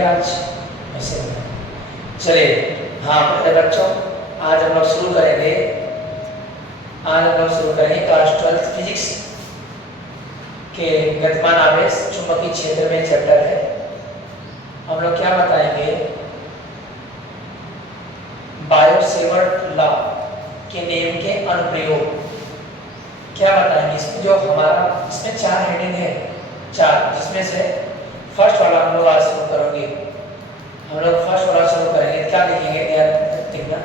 है आज ऐसे होता है। चलिए हाँ पहले बच्चों आज हम लोग शुरू करेंगे क्लास 12 फिजिक्स के गतिमान आवेश चुंबकीय क्षेत्र में चैप्टर है। हम लोग क्या बताएंगे, बायो-सेवर्ट लॉ के नियम के अनुप्रयोग क्या बताएंगे। इसमें जो हमारा इसमें 4 हेडिंग है, 4, जिसमें से फर्स्ट वाला हम लोग आज शुरू करेंगे। क्या लिखेंगे ध्यान देखना,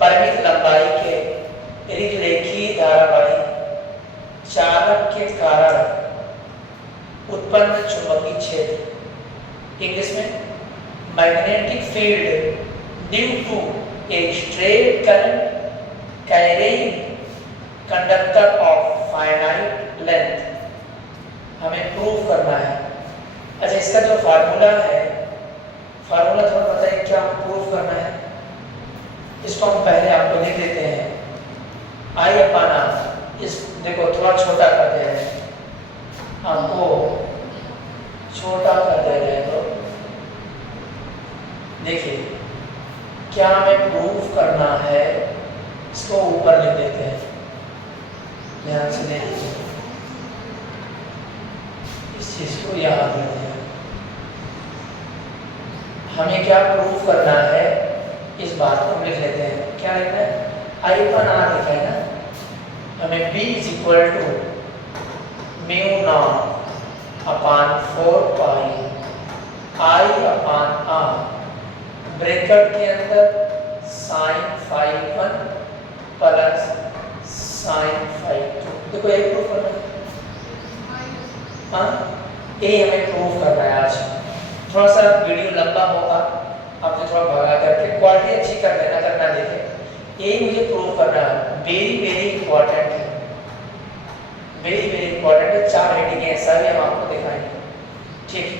परिमित लंबाई के रेखीय धारावाही चालक के कारण उत्पन्न चुंबकीय क्षेत्र, इंग्लिश में magnetic field due to a straight current carrying conductor of finite length, हमें प्रूव करना है। अच्छा इसका जो फार्मूला थोड़ा बताइए क्या प्रूव करना है। इसको हम पहले आपको लिख देते हैं, आई अपान आर। इस देखो थोड़ा छोटा कर दे रहे हैं, आपको छोटा कर दे रहे हैं, तो देखिए क्या हमें प्रूव करना है, इसको ऊपर लिख देते हैं, ध्यान से देखिए, इस चीज को याद रखिए। हमें क्या प्रूव करना है, इस बात को हम लिख लेते हैं। क्या लिखना है, आई अपान आर लिखा है ना, हमें B is equal to mu not upon 4 pi I upon r bracket के अंदर sine phi 1 plus sine phi 2। देखो ये प्रूव करना है, हाँ ये हमें प्रूव करना है। आज थोड़ा सा वीडियो लंबा होगा, आपने थोड़ा भगा करके क्वालिटी अच्छी कर लेना, करना देखें, यही मुझे प्रूव करना है। वेरी इंपॉर्टेंट है, वेरी इंपॉर्टेंट है। 4 हेडिंग है, ऐसा भी हम आपको दिखाएंगे। ठीक है,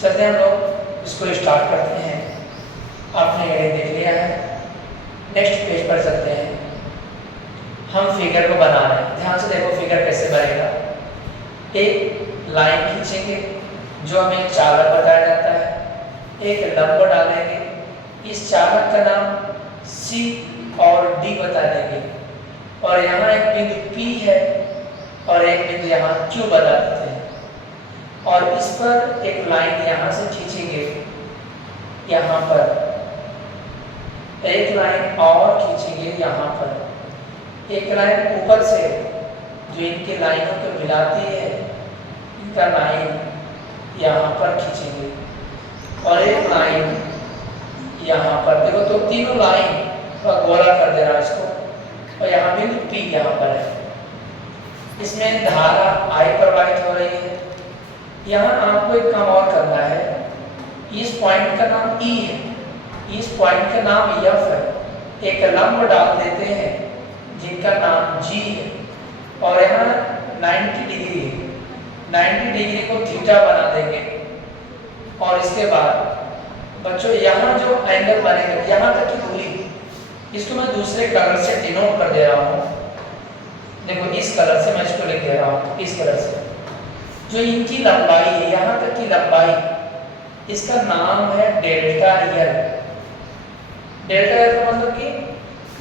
चलते हैं हम लोग इसको स्टार्ट करते हैं। आपने हेडिंग देख लिया है, नेक्स्ट पेज पर चलते हैं। हम फिगर को बना रहे हैं, ध्यान से देखो फिगर कैसे बनेगा। एक लाइन खींचेंगे जो हमें चालक बताया जाता है, एक लंब डालेंगे, इस चालक का नाम C और D बता देंगे, और यहाँ एक बिंदु P है और एक बिंदु यहाँ Q बता देते हैं, और इस पर एक लाइन यहाँ से खींचेंगे, यहाँ पर एक लाइन और खींचेंगे, यहाँ पर एक लाइन ऊपर से जो इनके लाइनों को मिलाती है, इनका लाइन यहाँ पर खींचेंगे, और एक लाइन यहाँ पर। देखो तो तीनों लाइन थोड़ा गोला कर देना इसको, और यहाँ बिंदु P यहाँ पर है, इसमें धारा I प्रवाहित हो रही है। यहाँ आपको एक काम और करना है, इस पॉइंट का नाम E है, इस पॉइंट का नाम F है, एक लंब डाल देते हैं जिनका नाम G है, और यहाँ 90 डिग्री को थीटा बना देंगे। और इसके बाद बच्चों यहाँ जो एंगल बनेगा, यहाँ तक की दूरी, इसको मैं दूसरे कलर से डिनोट कर दे रहा हूँ। देखो इस कलर से मैं इसको लिख दे रहा हूँ, इस कलर से जो इनकी लंबाई है, यहाँ तक की लंबाई, इसका नाम है डेल्टा एल। डेल्टा एल का मतलब कि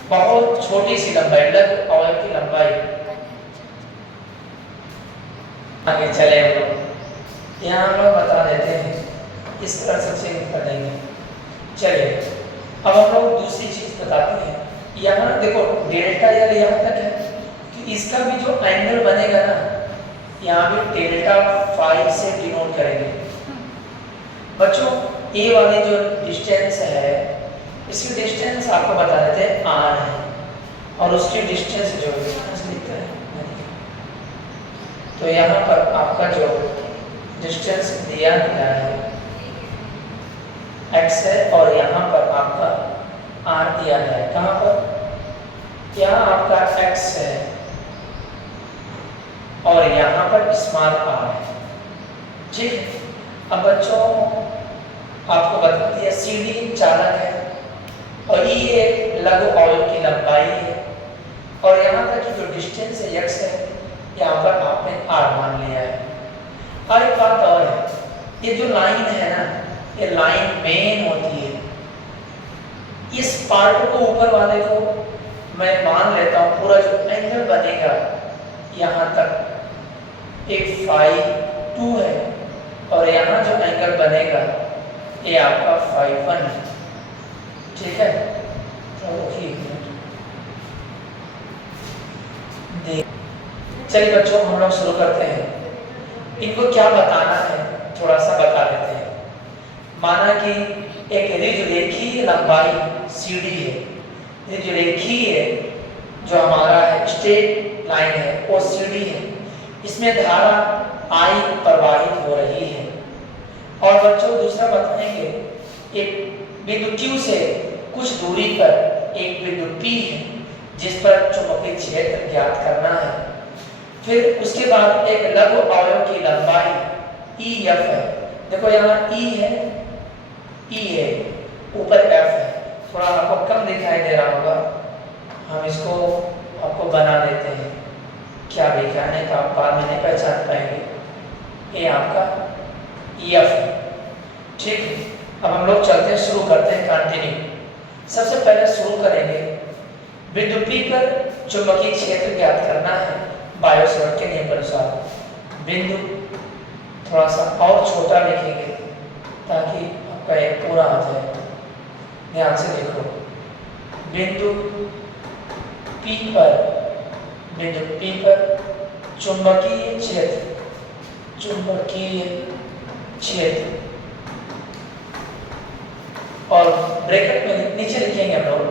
बहुत छोटी सी लंबाई, लघु अवयव की लंबाई। आगे चले हम लोग, यहाँ हम लोग बता देते हैं, इस तरह से चेंज कर देंगे। चलिए अब हम लोग दूसरी चीज बताते हैं। यहाँ देखो डेल्टा एल यहाँ तक है, तो इसका भी जो एंगल बनेगा ना, यहाँ भी डेल्टा फाई से डिनोट करेंगे। बच्चों ए वाली जो डिस्टेंस है, इसकी डिस्टेंस आपको बता देते हैं r है, और उसकी डिस्टेंस जो लिखता है, तो यहाँ पर आपका जो डिस्टेंस दिया गया है x है, और यहाँ पर आपका r दिया है। कहाँ पर, यहाँ आपका x है और यहाँ पर स्मॉल r है। ठीक है, अब बच्चों आपको बता दिया CD चालक है, और E एक लघु अवयव की लंबाई है, और यहाँ तक की जो डिस्टेंस है x है, यहाँ पर आपने r मान लिया है। और एक बात और है, ये जो लाइन है ना, ये लाइन मेन होती है। इस पार्ट को ऊपर वाले को मैं मान लेता हूँ पूरा जो एंगल बनेगा यहाँ तक एक फाई 2 है और यहाँ जो एंगल बनेगा ये आपका फाई 1 है। ठीक है, चलिए बच्चों हम लोग शुरू करते हैं। इनको क्या बताना है थोड़ा सा बता देते हैं। माना कि एक रेखीय लंबाई CD है, रेखीय जो हमारा है स्ट्रेट लाइन है वो CD है, इसमें धारा I प्रवाहित हो रही है। और बच्चों दूसरा बताएंगे एक बिंदु Q से कुछ दूरी पर एक बिंदु P है जिस पर चुंबकीय क्षेत्र ज्ञात करना है। फिर उसके बाद एक लघु अवयव की लंबाई EF है। देखो यहाँ E है ऊपर F है, थोड़ा आपको कम दिखाई दे रहा होगा, हम इसको आपको बना देते हैं। क्या लिखा है तो आप बाद में नहीं पहचान पाएंगे। ये आपका EF है। ठीक है, अब हम लोग चलते हैं, शुरू करते हैं कंटिन्यू। सबसे पहले शुरू करेंगे बिंदु P पर चुंबकीय क्षेत्र ज्ञात करना है बायो-सेवर्ट के नियम के अनुसार। बिंदु थोड़ा सा और छोटा लिखेंगे ताकि आपका एक पूरा आ जाए। ध्यान से देखो, बिंदु P पर चुंबकीय क्षेत्र और ब्रैकेट में नीचे लिखेंगे हम लोग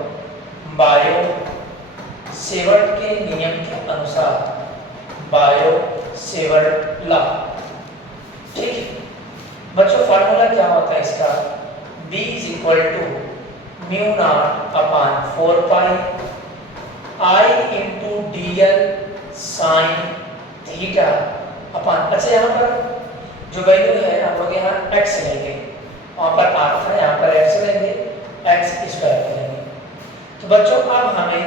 बायो-सेवर्ट के नियम के अनुसार, बायो-सेवर्ट लॉ। ठीक है बच्चों, फार्मूला क्या होता है इसका? B = μ0/4π I × dl sin theta upon. अच्छा यहाँ पर जो वैल्यू है हम लोग यहाँ x लेंगे, वहाँ पर r था, यहाँ पर x लेंगे, x² करेंगे। तो बच्चों अब हमें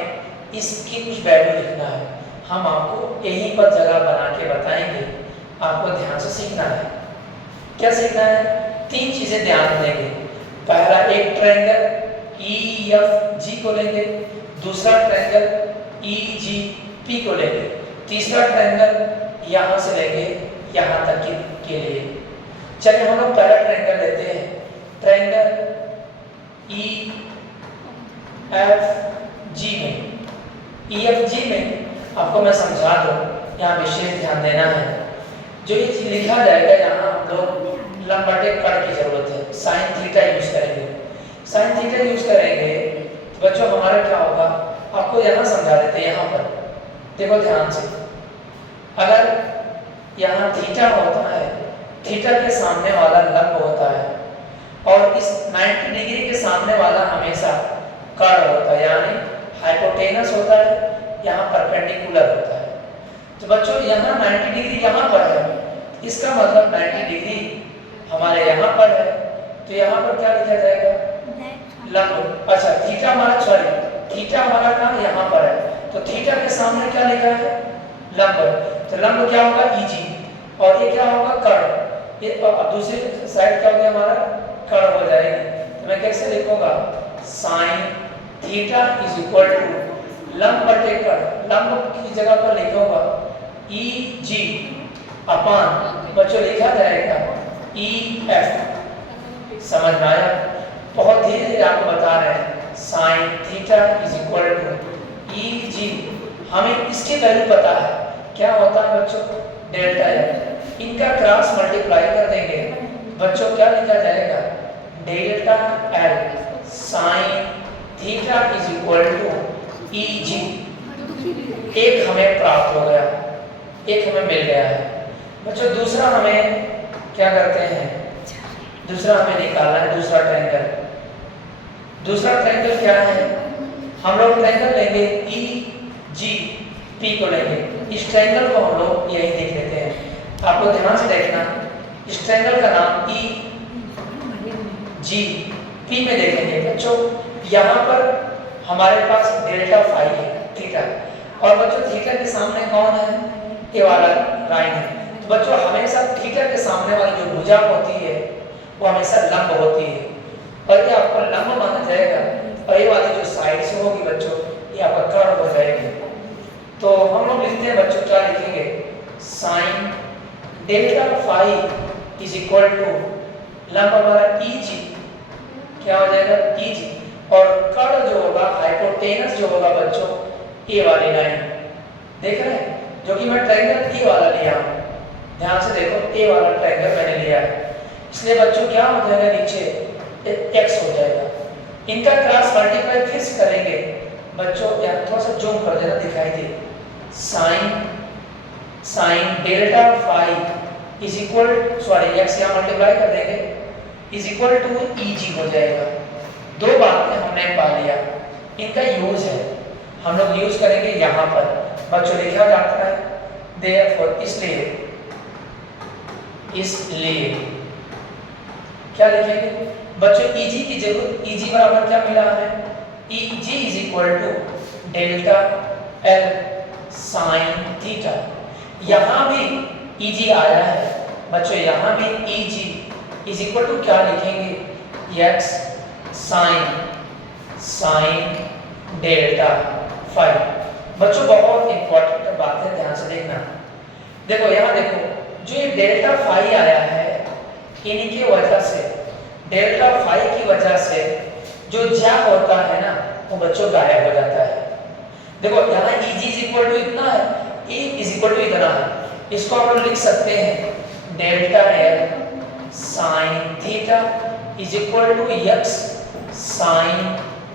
इसकी कुछ वैल्यू लिखना है। हम आपको यहीं पर जगह बना के बताएंगे, आपको ध्यान से सीखना है। क्या सीखना है? 3 चीजें ध्यान देंगे। पहला एक ट्रायंगल EFG को लेंगे, दूसरा ट्रायंगल EGP को लेंगे, तीसरा ट्रायंगल यहाँ से लेंगे यहाँ तक के लिए। चलिए हम लोग पहला ट्रायंगल लेते हैं। ट्रायंगल EFG में आपको मैं समझा दूं, यहाँ विशेष ध्यान देना है। जो ये लिखा जाएगा यहाँ हम लोग लंबटे कण की जरूरत है, साइन थीटा यूज करेंगे। साइन थीटा यूज करेंगे तो बच्चों हमारा क्या होगा, आपको यहाँ समझा देते हैं। यहाँ पर देखो ध्यान से, अगर यहाँ थीटा होता है, थीटा के सामने वाला लंब होता है और इस 90 डिग्री के सामने वाला हमेशा कर्ण होता है, यानी हाइपोटेनस होता है, यहाँ परपेंडिकुलर होता है। तो बच्चों यहाँ 90 डिग्री यहाँ पर है, इसका मतलब 90 डिग्री हमारे यहाँ पर है, तो यहाँ पर क्या लिखा जाएगा? लंब। अच्छा थीटा हमारा कहाँ? यहाँ पर है, तो थीटा के सामने क्या लिखा है? लंब। तो लंब क्या होगा? EG, और ये क्या होगा? कर्ण। ये अब दूसरी साइड क्या हो गया हमारा? कर्ण हो जाएगी। तो मैं कैसे लिखूंगा? साइन थीटा = लंब बटे कर्ण। लंब की जगह पर लिखूंगा EG अपान, बच्चों लिखा जाएगा EF। समझ में आया? बहुत धीरे धीरे आपको बता रहे हैं। साइन थीटा = EG, हमें इसकी वैल्यू पता है, क्या होता है बच्चों? Delta L। इनका क्रॉस मल्टीप्लाई कर देंगे बच्चों, क्या लिखा जाएगा? Delta L sine theta = EG। एक हमें प्राप्त हो गया, एक हमें मिल गया है। बच्चों दूसरा हमें क्या करते हैं? दूसरा हमें निकालना है, दूसरा ट्रायंगल। दूसरा ट्रायंगल क्या है? हम लोग ट्रायंगल लेंगे EGP को लेंगे। इस ट्रायंगल को हम लोग यही देख लेते हैं, आपको ध्यान से देखना। इस ट्रायंगल का नाम EGP में देखेंगे बच्चों। यहाँ पर हमारे पास डेल्टा फाई है, थीटा, और बच्चों थीटा के सामने कौन है? ये वाला लाइन है। तो बच्चों हमेशा थीटा के सामने वाली जो भुजा होती है वो हमेशा लंब होती है, और ये आपको लंब माना जाएगा, और ये वाली जो साइड से होगी बच्चों ये आपका कर्व हो जाएगी। तो हम लोग लिखते हैं बच्चों, क्या लिखेंगे, sine delta phi is equal to लंब हमारा EG, क्या हो जाएगा EG, और कर्व जो होगा हाइपोटेनस जो होगा बच्चों ए वाली लाइन, देख रहे हैं, जो कि मैं ट्रायंगल ए वाला लिया हूं, ध्यान से देखो ए वाला ट्रायंगल मैंने लिया है, इसलिए बच्चों क्या हो जाएगा नीचे x हो जाएगा। इनका क्रॉस मल्टीप्लाई फिर से करेंगे बच्चों, या थोड़ा सा जूम कर देना दिखाई दे, sine delta phi is equal, sorry x यहाँ मल्टीप्लाई कर देंगे, इज इक्वल टू EG हो जाएगा। दो बातें हमने पा लिया, इनका यूज है, हम लोग यूज करेंगे यहाँ पर बच्चों, लिखा जाता है देयरफॉर, इसलिए क्या लिखेंगे बच्चों, EG की जरूरत, EG बराबर क्या मिला है, EG is equal to delta L sine theta. यहाँ भी EG आया है बच्चों, यहाँ भी EG इज इक्वल टू क्या लिखेंगे, x साइन डेल्टा फाई। बच्चों बहुत इंपॉर्टेंट बात है, ध्यान से देखना, देखो यहाँ देखो, जो ये डेल्टा फाई आया है इनकी वजह से, डेल्टा फाई की वजह से जो ज्या होता है ना वो बच्चों गायब हो जाता है। देखो यहाँ EG इज इक्वल टू इतना है, E इज इक्वल टू इतना है, इसको हम लोग लिख सकते हैं delta L sine theta is equal to x sine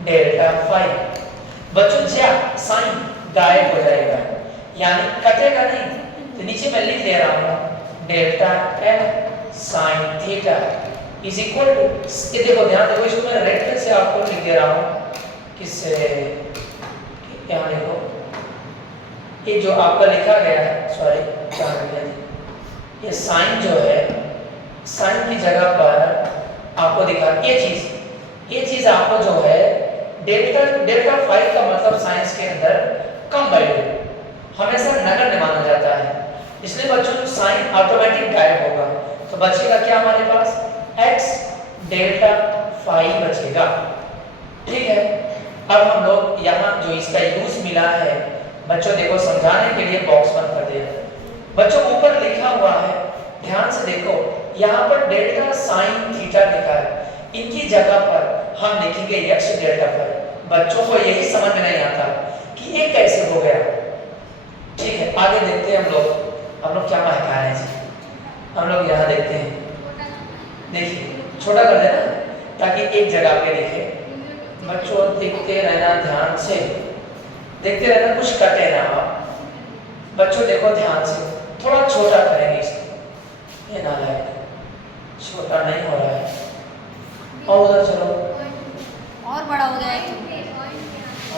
delta phi. बच्चों ज्या साइन गायब हो जाएगा, यानी कटेगा नहीं, तो नीचे मैं लिख दे रहा हूँ delta L sine theta is equal to, ये देखो ध्यान देखो, इसको मैं रेड पेन से आपको लिख दे रहा हूँ, किससे, यहाँ देखो, ये जो आपका लिखा गया है, सॉरी क्या लिख गया, ये साइन जो है, साइन की जगह पर आपको दिखा, ये चीज आपको जो है डेल्टा फाई का मतलब साइंस के अंदर कम वैल्यू हमेशा नगण्य माना जाता है, इसलिए बच्चों जो साइन ऑटोमेटिक गायब होगा, तो बचेगा क्या हमारे पास, x डेल्टा फाई बचेगा। ठीक है, अब हम लोग यहाँ जो इसका यूज मिला है बच्चों, देखो समझाने के लिए बॉक्स बंद कर दिया बच्चों, ऊपर लिखा हुआ है, ध्यान से देखो, यहाँ पर डेल्टा साइन थीटा लिखा है, इनकी जगह पर हम लिखेंगे x डेल्टा फाई। बच्चों को यही समझ में नहीं आता कि ये कैसे हो गया। ठीक है, आगे देखते हैं हम लोग क्या महका है जी, हम लोग यहाँ देखते हैं, देखिए छोटा कर देना ताकि एक जगह पे लिखे, बच्चों देखते रहना, ध्यान से देखते रहना, कुछ कटे ना आप बच्चों, देखो ध्यान से, थोड़ा छोटा करेंगे इसको, ये ना लाए, छोटा नहीं हो रहा है, और उधर चलो और बड़ा हो जाएगा,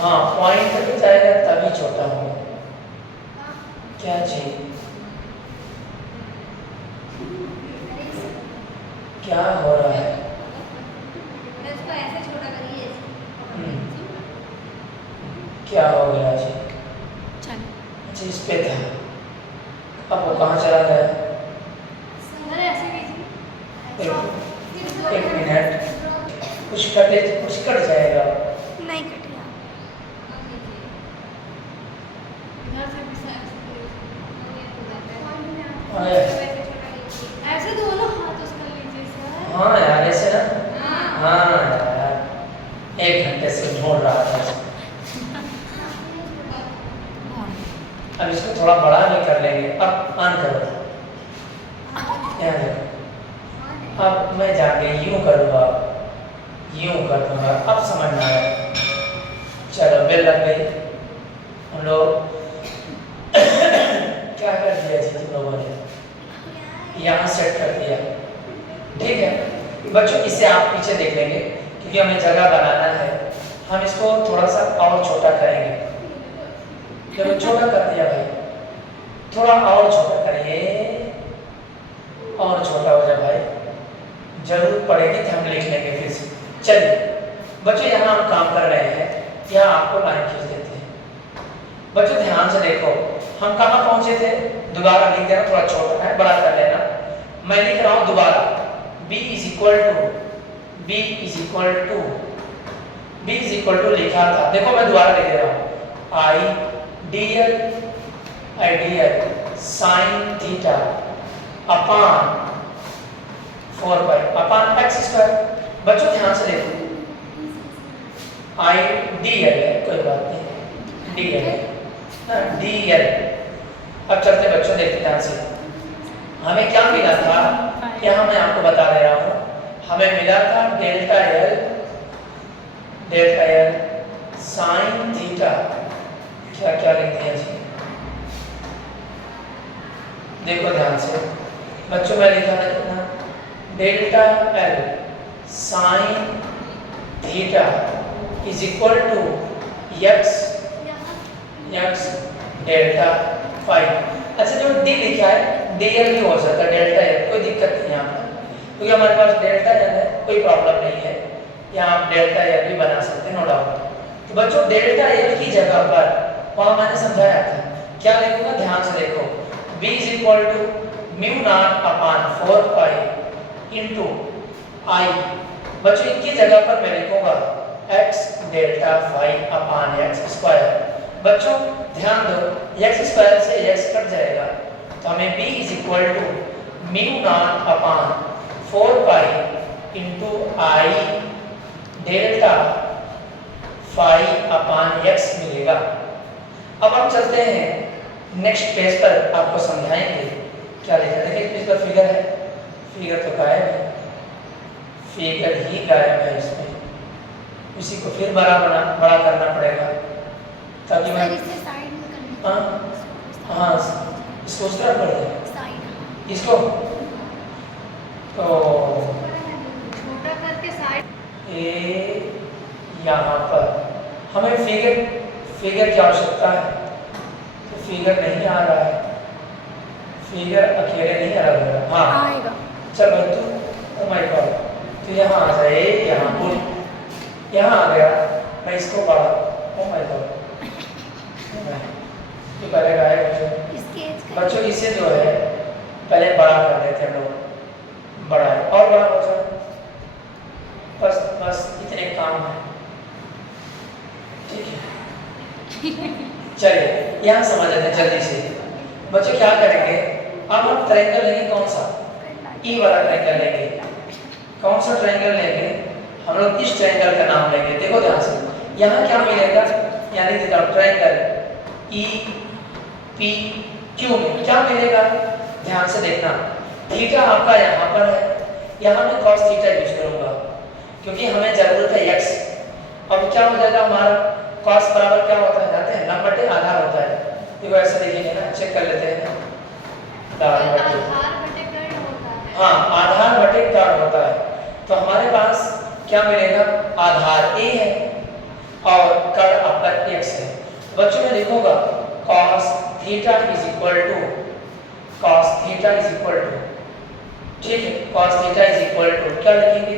हाँ पॉइंट तक जाएगा तभी छोटा होगा, क्या चाहिए, क्या हो रहा है, इसको ऐसे छोटा करिए, क्या हो गया जी, अच्छा इस पे था, अब वो कहाँ चला गया, एक मिनट, कुछ कट जाएगा, नहीं कटेगा, ऐसे दोनों हाथ उसका लीजिए सर। हाँ यार ऐसे ना, हाँ यार 1 घंटे से ढूंढ रहा था, अब इसको थोड़ा बड़ा भी कर लेंगे, अब ऑन करो, यहाँ देखो, अब मैं जाके यूं करूँगा, यूं कर दूंगा, अब समझ में आया, चलो बेल लग गई, हम लोग क्या कर दिया जी तुम लोगों ने, यहाँ सेट कर दिया। ठीक है बच्चों, इसे आप पीछे देख लेंगे क्योंकि हमें जगह बनाना है, हम इसको थोड़ा सा और छोटा करेंगे, जब छोटा कर दिया भाई, थोड़ा और छोटा करिए, और छोटा हो जाए भाई, जरूरत पड़ेगी तो हम लिख लेंगे फिर से। चलिए बच्चों, यहाँ हम काम कर रहे हैं, यहाँ आपको लाइन खींच देते हैं। बच्चों ध्यान से देखो, हम कहाँ पहुंचे थे, दोबारा लिख देना, थोड़ा छोटा है, बड़ा कर लेना, मैं लिख रहा हूँ दोबारा, b इज इक्वल टू लिखा था, देखो मैं दोबारा लिख दे रहा हूँ, आइडियल साइन थीटा अपान 4 पाई अपान एक्स स्क्वायर। बच्चों ध्यान से देखो, आइडियल है, कोई बात नहीं, डीएल है, डीएल। अब चलते बच्चों देखते ध्यान से, हमें क्या मिला था, यहाँ मैं आपको बता दे रहा हूँ, हमें मिला था डेल्टा एल साइन थीटा, क्या क्या लिख दिया जी, देखो ध्यान से बच्चों, मैं लिखा था कितना, delta L sine theta is equal to x delta five. अच्छा जो डी लिखा है डीएल भी हो सकता है, डेल्टा एल कोई दिक्कत नहीं यहाँ पर, क्योंकि हमारे पास डेल्टा एल है, कोई प्रॉब्लम नहीं है, यहाँ आप डेल्टा एल भी बना सकते हैं, नो डाउट। तो बच्चों डेल्टा एल की जगह पर वहाँ मैंने समझाया था, क्या लिखूंगा ध्यान से देखो, b is equal to mu not upon 4 pi into I. बच्चों इनकी जगह पर मैं लिखूंगा x delta five upon x square. बच्चों ध्यान दो, एक्स स्क्वायर से एक्स कट जाएगा, तो हमें b is equal to mu not upon 4 pi into I delta five upon x मिलेगा। अब हम चलते हैं नेक्स्ट पेज पर, आपको समझाएंगे क्या लिखा है। देखिए पेज पर फिगर है, फिगर तो गायब है, फिगर ही गायब है इसमें, इसी को फिर बड़ा करना पड़ेगा ताकि मैं हाँ इसको उस तरह कर दें, इसको तो छोटा करके साइड ए यहाँ पर हमें फिगर की आवश्यकता है, तो फिगर नहीं आ रहा है, फिगर अकेले नहीं आ रहा, हाँ आएगा। चल भाई तू, ओ माय गॉड, तो यहाँ आ जाए, यहाँ बोल, यहाँ आ गया, मैं इसको पढ़ा, ओ माय गॉड, ये पहले गायब हो जाए। बच्चों इसे जो है पहले बड़ा कर देते हैं लोग, बड़ा है और बड़ा हो जाए, बस इतने काम है, ठीक है। चलिए यहाँ समझ लेते हैं जल्दी से। बच्चों क्या करेंगे, अब हम ट्रायंगल लेंगे, कौन सा, ई वाला ट्रायंगल लेंगे। कौन सा ट्रायंगल लेंगे, हम लोग इस ट्रायंगल का नाम लेंगे। देखो ध्यान से, यहाँ क्या मिलेगा, यानी ट्रायंगल ई पी क्यू में क्या मिलेगा, ध्यान से देखना, थीटा आपका यहाँ पर है, यहाँ मैं cos थीटा यूज करूँगा क्योंकि हमें जरूरत है x। अब क्या हो जाएगा हमारा, cos बराबर क्या होता है जानते हैं, लंब बटे आधार होता है। देखो ऐसा देखेंगे ना, चेक कर लेते हैं, हाँ आधार बटे कर्ण होता है, तो हमारे पास क्या मिलेगा, आधार a है और कर्ण आपका x है। बच्चों में लिखूंगा cos theta is equal to, ठीक है, cos theta is equal to क्या लिखेंगे,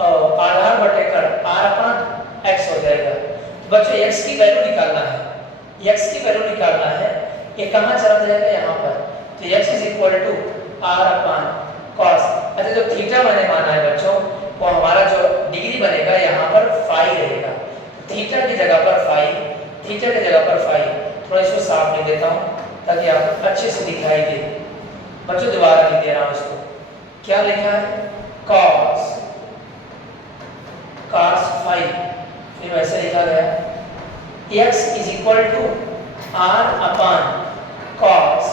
आधार बटे कर्ण r अपान x हो जाएगा। तो बच्चों x की वैल्यू निकालना है, ये कहाँ चला जाएगा, यहाँ पर, तो x is equal to r upon cos। अच्छा जो थीटा मैंने माना है बच्चों, वो हमारा जो डिग्री बनेगा यहाँ पर फाई रहेगा, थीटा की जगह पर फाई, थोड़ा इसको साफ लिख देता हूँ ताकि आप अच्छे से दिखाई दे। बच्चों दोबारा लिख दे रहा हूँ इसको, क्या लिखा है, cos फाई, फिर वैसे लिखा गया x is equal to r upon cos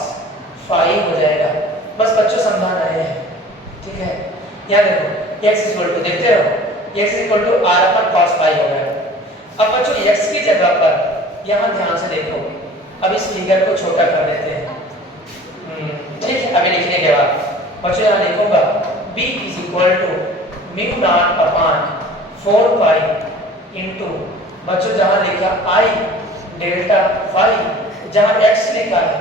phi हो जाएगा। बस बच्चों समझा रहे हैं, ठीक है। यहाँ देखो x इज इक्वल टू, देखते हो x is equal to r upon cos phi हो गया। अब बच्चों x की जगह पर यहाँ ध्यान से देखो, अब इस फिगर को छोटा कर देते हैं, ठीक है। अभी लिखने के बाद बच्चों यहाँ लिखूंगा b is equal to mu not upon 4 pi into, बच्चों जहाँ लिखा i डेल्टा फाई, जहाँ x लिखा है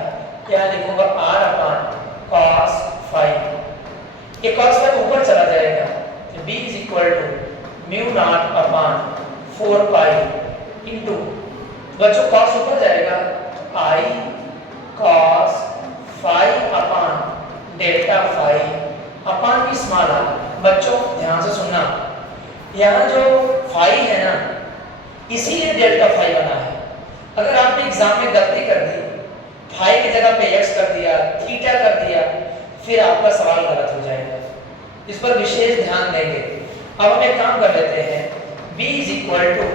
यहाँ लिखूंगा r अपान cos फाई, ये cos फाई ऊपर चला जाएगा, तो b is equal to mu not upon 4 pi into, बच्चों cos ऊपर जाएगा, i cos phi upon delta phi upon की स्मॉल आर। बच्चों ध्यान से सुनना, यहाँ जो फाई है ना, इसीलिए डेल्टा फाई बना है। अगर आपने एग्जाम में गलती कर दी, फाई की जगह पे एक्स कर दिया, थीटा कर दिया, फिर आपका सवाल गलत हो जाएगा। इस पर विशेष ध्यान देंगे। अब हम एक काम कर लेते हैं, b is equal to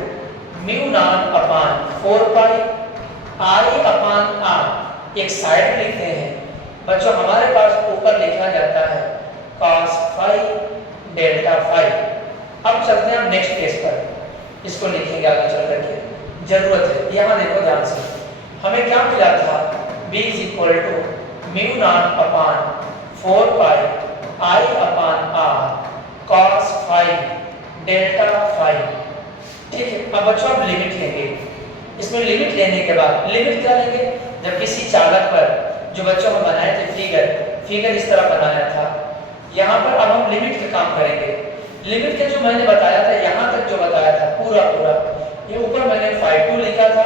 mu not upon 4 pi I upon r, एक साइड लिखते हैं बच्चों। हमारे पास ऊपर लिखा जाता है cos फाई डेल्टा फाई। अब चलते हैं हम नेक्स्ट केस पर, इसको लिखेंगे आगे चल करके, जरूरत है। यहाँ देखो ध्यान से, हमें क्या मिला था, b is equal to mu not upon 4 pi I upon are cos phi delta phi. ठीक है, अब बच्चों आप लिमिट लेंगे। इसमें लिमिट लेने के बाद लिमिट क्या लेंगे, जब किसी चालक पर, जो बच्चों हम बनाए थे फिगर इस तरह बनाया था, यहाँ पर अब हम लिमिट के काम करेंगे। लिमिट के जो मैंने बताया था, यहाँ तक जो बताया था पूरा ये ऊपर मैंने phi2 लिखा था,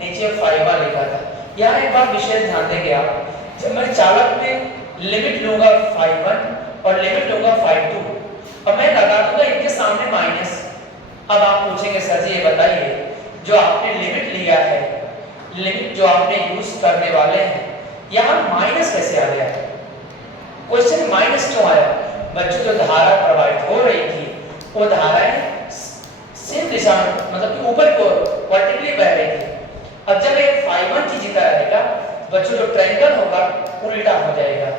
नीचे phi1 लिखा था। यहाँ एक बात विशेष ध्यान देंगे आप, जब मैं चालक में लिमिट लूंगा phi1 और लिमिट लूंगा phi2 और मैं लगा दूंगा इनके सामने माइनस। अब आप पूछेंगे सर जी ये बताइए, जो आपने लिमिट लिया है, लिमिट जो आपने यूज करने वाले हैं, यहाँ माइनस कैसे आ गया? क्वेश्चन माइनस क्यों आया? बच्चों जो धारा प्रवाहित हो रही थी वो धाराएं सेम दिशा में, मतलब कि ऊपर की ओर वर्टिकली बह रही थी। अब जब एक phi1 की जगह रहेगा बच्चों, जो ट्रायंगल होगा उल्टा हो जाएगा,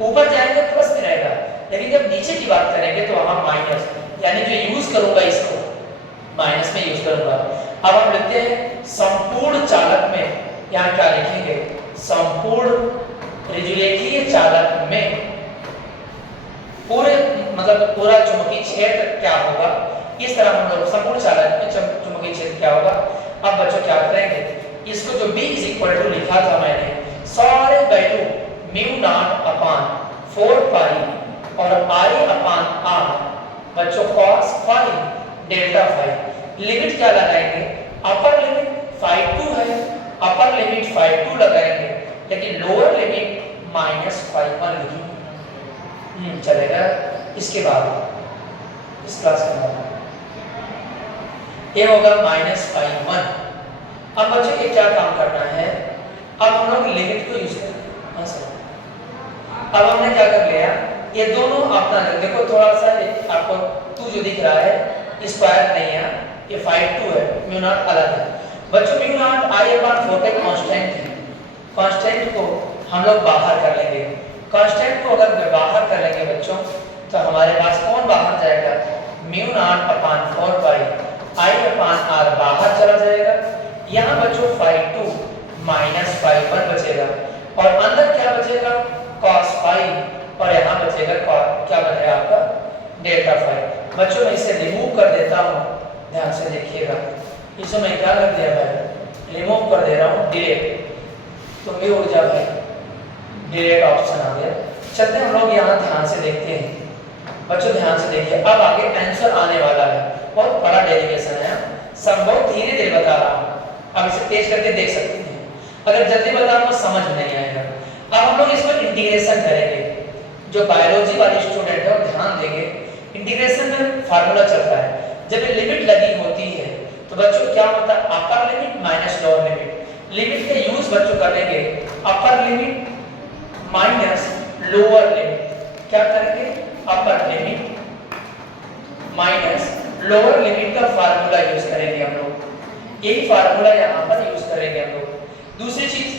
ऊपर जाएंगे प्लस में रहेगा, लेकिन जब नीचे की बात करेंगे तो वहां माइनस, यानी जो यूज करूंगा इसको माइनस में यूज करूंगा। अब हम लिखते हैं संपूर्ण चालक में, यहाँ क्या लिखेंगे, संपूर्ण ऋजुरेखीय चालक में पूरे मतलब पूरा चुंबकीय क्षेत्र क्या होगा, इस तरह हम लोग संपूर्ण चालक में चुंबकीय क्षेत्र क्या होगा। अब बच्चों क्या करेंगे, इसको जो b इज इक्वल टू लिखा था मैंने, सारे value mu not upon 4 pi और i अपान r बच्चों cos phi delta phi. Limit क्या लगाएंगे, अपर लिमिट phi2 है, अपर लिमिट phi2 लगाएंगे, लेकिन लोअर लिमिट माइनस phi1 लिखेंगे। चलेगा। इसके बाद इस क्लास के बाद ये होगा माइनस phi1। अब बच्चों ये क्या काम करना है, अब हम लोग लिमिट को यूज करेंगे। हाँ सर, अब हमने क्या कर लिया, ये दोनों अपना देखो, थोड़ा सा आपको 2 जो दिख रहा है स्क्वायर नहीं है, ये phi2 है, म्यू नॉट अलग है। बच्चों म्यू नॉट i अपान 4 का कांस्टेंट है, कांस्टेंट को हम लोग बाहर कर लेंगे। कांस्टेंट को अगर बाहर कर लेंगे बच्चों तो हमारे पास कौन बाहर जाएगा, mu naught upon 4 pi i upon r बाहर चला जाएगा। यहाँ बच्चों phi2 माइनस phi1 बचेगा और अंदर क्या बचेगा, cos फाई, और यहाँ बचेगा क्या बनेगा आपका डेल्टा फाई। बच्चों मैं इसे रिमूव कर देता हूँ, ध्यान से देखिएगा। इसे मैं क्या कर दिया भाई, रिमूव कर दे रहा हूँ, डिलीट, तो ये हो जाए भाई डिलीट ऑप्शन आ गया। चलते हम लोग यहाँ ध्यान से देखते हैं बच्चों, ध्यान से देखिए। अब आगे आंसर आने वाला है, बहुत बड़ा डेरिवेशन है, संभव धीरे धीरे बता रहा हूँ, अब इसे तेज करके देख सकते हैं, अगर जल्दी बताऊँ तो समझ नहीं आएगा। अब हम लोग इसको इंटीग्रेशन करेंगे। जो बायोलॉजी वाले स्टूडेंट है वो ध्यान देंगे, इंटीग्रेशन में फार्मूला चलता है, जब ये लिमिट लगी होती है तो बच्चों क्या होता है, अपर limit minus lower limit. Limit के यूज बच्चों कर लेंगे, अपर लिमिट माइनस लोअर लिमिट। क्या करेंगे, अपर लिमिट माइनस लोअर लिमिट का फार्मूला यूज करेंगे हम लोग। यही फार्मूला यहाँ पर यूज करेंगे हम लोग। दूसरी चीज,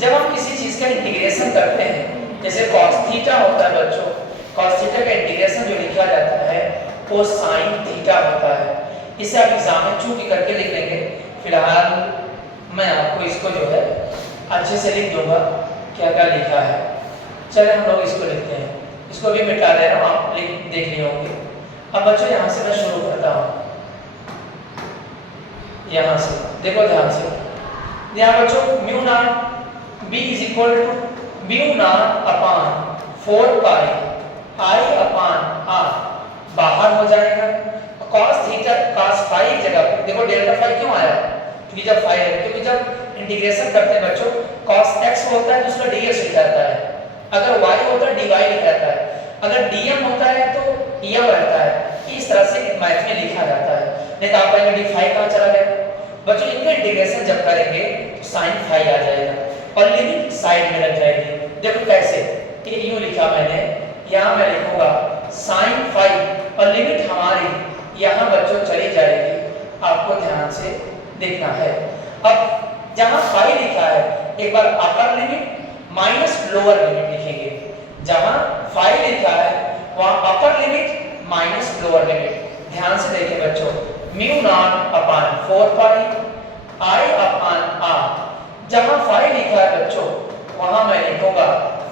जब हम किसी चीज का इंटीग्रेशन करते हैं, जैसे cos थीटा होता है बच्चों, cos थीटा का इंटीग्रेशन जो लिखा जाता है वो sin थीटा होता है। इसे आप एग्जाम में चूक करके लिख लेंगे। फिलहाल मैं आपको इसको जो है अच्छे से लिख दूंगा क्या क्या लिखा है। चले हम लोग इसको लिखते हैं, इसको भी मिटा दे रहा हूँ, आप देख लिए होंगे। अब बच्चों यहाँ से मैं शुरू करता हूँ, यहाँ से देखो ध्यान से। यहाँ बच्चों mu naught b is equal to mu not upon 4 pi i upon r बाहर हो जाएगा। cos थीटा cos फाई की जगह पे देखो डेल्टा फाई क्यों आया, क्योंकि जब फाई है, क्योंकि जब इंटीग्रेशन करते हैं बच्चों cos x होता है तो उसका dx लिखा जाता है, अगर y होता है dy लिखा जाता है। अगर dm होता है तो em रहता है। इस तरह से मैथ में लिखा जाता है। नहीं तो आप कहेंगे d फाई कहाँ चला गया? बच्चों इनका इंटीग्रेशन जब करेंगे तो sin फाई आ जाएगा और लिमिट साइड में रख जाएगी। देखो कैसे, ये यूं लिखा मैंने, यहाँ मैं लिखूंगा sin फाई और लिमिट हमारी यहाँ बच्चों चली जाएगी। आपको ध्यान से देखना है। अब जहाँ फाई लिखा है एक बार upper limit minus lower limit लिखेंगे। जहाँ फाई लिखा है वहाँ upper limit minus lower limit. ध्यान से देखिए बच्चों, mu not upon 4 pi I upon r. जहाँ फाई लिखा है बच्चों वहाँ मैं लिखूंगा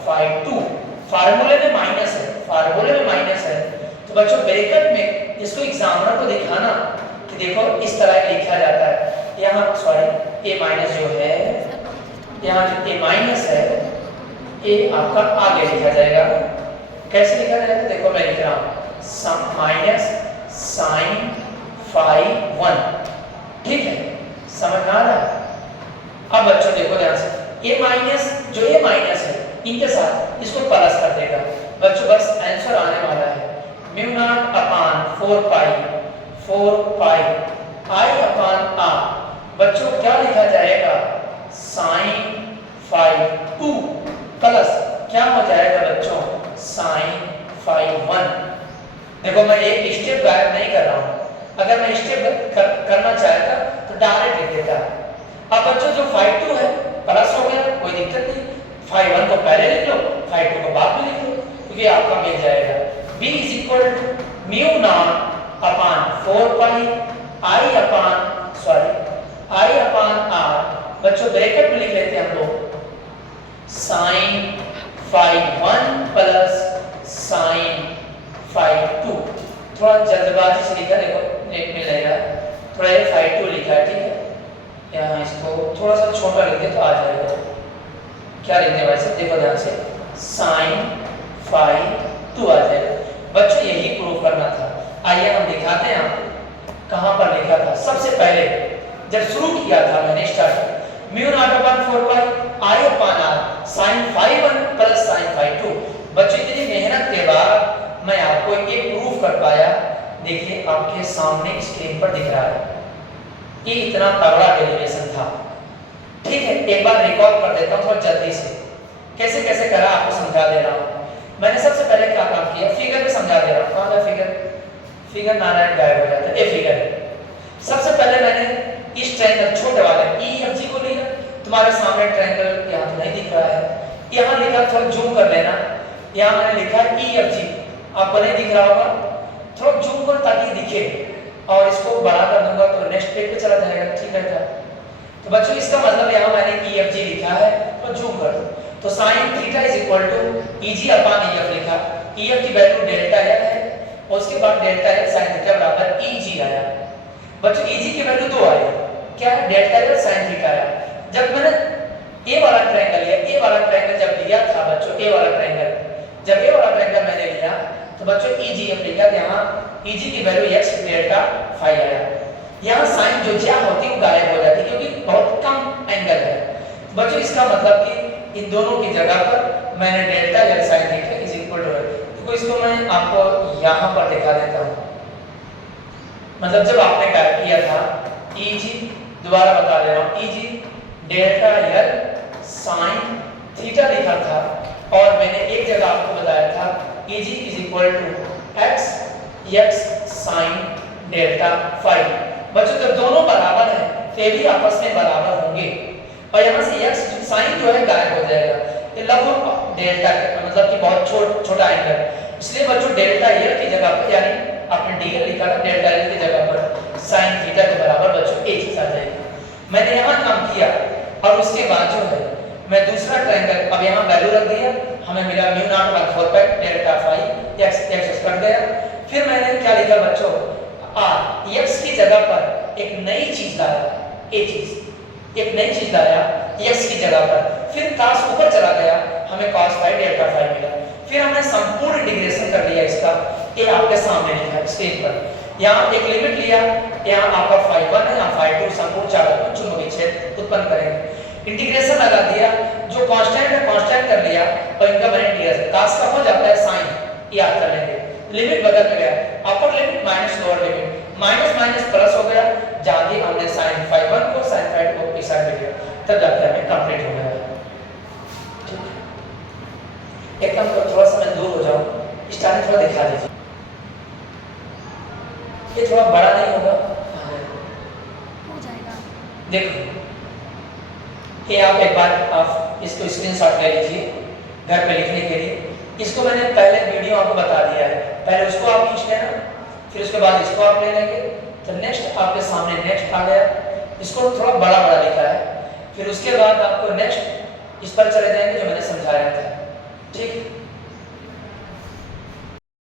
फाई 2। फार्मूले में माइनस है, फार्मूले में माइनस है तो बच्चों ब्रैकेट में इसको एग्जामिनर को दिखाना कि देखो इस तरह लिखा जाता है। यहाँ सॉरी ए माइनस जो है, यहाँ जो ए माइनस है ये आपका आगे लिखा जाएगा। कैसे लिखा जाएगा? देखो मैं लिख रहा हूँ माइनस साइन फाई 1। ठीक है, समझ में आ रहा है? अब बच्चों देखो ध्यान से, ए माइनस जो ए माइनस है इनके साथ इसको प्लस कर देगा। बच्चों बस आंसर आने वाला है mu not upon 4 pi I upon r. बच्चों क्या लिखा जाएगा? साइन फाई 2 प्लस क्या हो जाएगा बच्चों? Sine phi 1। देखो मैं एक स्टेप गायब नहीं कर रहा हूँ। अगर मैं स्टेप करना चाहता तो डायरेक्ट लिख देता। अब बच्चों जो फाई 2 है प्लस हो गया, कोई दिक्कत नहीं। फाई 1 को पहले लिख लो, फाई 2 को बाद में लिख लो, क्योंकि आपका मिल जाएगा b is equal to mu not upon 4 pi I upon r. बच्चों ब्रैकेट में लिख लेते हैं हम लोग sine phi 1 plus sine phi 2। थोड़ा जल्दबाजी से लिखा, देखो नेट में लेगा, थोड़ा ये फाई 2 लिखा है। ठीक है, यहाँ इसको थोड़ा सा छोटा लिख दे तो आ जाएगा। क्या लिखते हैं वैसे? देखो ध्यान से, साइन फाई 2 आ जाएगा। बच्चों यही प्रूव करना था। आइए हम दिखाते हैं आपको कहाँ पर लिखा था। सबसे पहले जब शुरू किया था मैंने start mu not upon 4 pi I upon r sine phi 1 plus sine phi 2। बच्चों इतनी मेहनत के बाद मैं आपको ये प्रूफ कर पाया। देखिए आपके सामने स्क्रीन पर दिख रहा है, ये इतना तगड़ा डेरिवेशन था। ठीक है, एक बार रिकॉल कर देता हूँ थोड़ा जल्दी से, कैसे कैसे करा आपको समझा दे रहा हूँ। मैंने सबसे पहले क्या काम किया, फिगर में समझा दे रहा हूँ। कौन सा फिगर? फिगर नारायण गायब हो जाता है। ये फिगर सबसे पहले मैंने इस ट्रायंगल छोटे वाले EFG को लिया। तुम्हारे सामने ट्रायंगल यहाँ तो नहीं दिख रहा है, यहाँ लिखा, थोड़ा जूम कर लेना। यहाँ मैंने लिखा EFG, आपको नहीं दिख रहा होगा, थोड़ा जूम कर ताकि दिखे, और इसको बड़ा कर दूंगा तो नेक्स्ट पेज पे चला जाएगा। ठीक है, तो बच्चों इसका मतलब यहाँ मैंने EFG लिखा है तो जूम कर दो। तो sine theta is equal to EG upon EF लिखा। EF की वैल्यू डेल्टा L है और उसके बाद डेल्टा L साइन थीटा बराबर EG आया। बच्चों EG की वैल्यू 2 आई, क्या है? डेल्टा L साइन थीटा आया। जब मैंने ए वाला ट्रायंगल लिया, ए वाला ट्रायंगल जब लिया था बच्चों, ए वाला ट्रायंगल जब ए वाला ट्रायंगल मैंने लिया तो बच्चों EGF लिखा, यहाँ EG की वैल्यू x डेल्टा फाई आया। यहाँ साइन जो ज्या होती है वो गायब हो जाती है क्योंकि बहुत कम एंगल है। बच्चों इसका मतलब कि इन दोनों की जगह पर मैंने delta L sine theta is equal to, तो इसको मैं आपको यहाँ पर दिखा देता हूँ। मतलब जब आपने टाइप किया था EG, दोबारा बता दे रहा हूँ, EG delta L sine theta लिखा था और मैंने एक जगह आपको बताया था EG is equal to x sine delta phi. बच्चों जब दोनों बराबर हैं तो भी आपस में बराबर होंगे और यहाँ से x साइन जो है गायब हो जाएगा। ये लगभग डेल्टा मतलब कि बहुत छोटा एंगल, इसलिए बच्चों डेल्टा L की जगह पर, यानी आपने DL लिखा था, डेल्टा L की जगह पर साइन थीटा के बराबर बच्चों a चीज आ जाएगी। मैंने यहाँ काम किया और उसके बाद जो है मैं दूसरा ट्रायंगल, अब यहाँ वैल्यू रख दिया, हमें मिला mu not upon 4 pi delta phi x cut गया। फिर मैंने क्या लिखा बच्चों, x की जगह पर एक नई चीज लाया, एक नई चीज लाया x की जगह पर, फिर cos ऊपर चला गया, हमें cos फाई डेल्टा फाई मिला। फिर हमने संपूर्ण इंटीग्रेशन कर लिया इसका, ये आपके सामने लिखा है स्क्रीन पर। यहाँ एक लिमिट लिया, यहाँ आपका फाई 1 है, यहाँ फाई 2, संपूर्ण चालक चुंबकीय क्षेत्र उत्पन्न करेंगे। इंटीग्रेशन लगा दिया, जो कांस्टेंट है कांस्टेंट कर लिया और इनका मैंने इंटीग्रेशन cos का हो जाता है साइन, ये आप कर लेंगे। लिमिट बदल गया, अपर limit minus lower limit, minus minus plus हो गया, जाके हमने sin phi 1 को sin phi 2 को इस साइड में लिया, तब जाके हमें कंप्लीट हो गया। ठीक है, एक काम करो, थोड़ा सा मैं दूर हो जाऊं, स्टार्टिंग थोड़ा दिखा दीजिए, ये थोड़ा बड़ा नहीं होगा, हो जाएगा। देखो ये आप एक बार आप इसको स्क्रीनशॉट ले लीजिए घर पे लिखने के लिए। इसको मैंने पहले वीडियो आपको बता दिया है, पहले उसको आप खींच लेना, फिर उसके बाद इसको आप ले लेंगे, तो नेक्स्ट आपके सामने नेक्स्ट आ गया, इसको थोड़ा बड़ा बड़ा लिखा है, फिर उसके बाद आपको नेक्स्ट इस पर चले जाएंगे जो मैंने समझाया था। ठीक,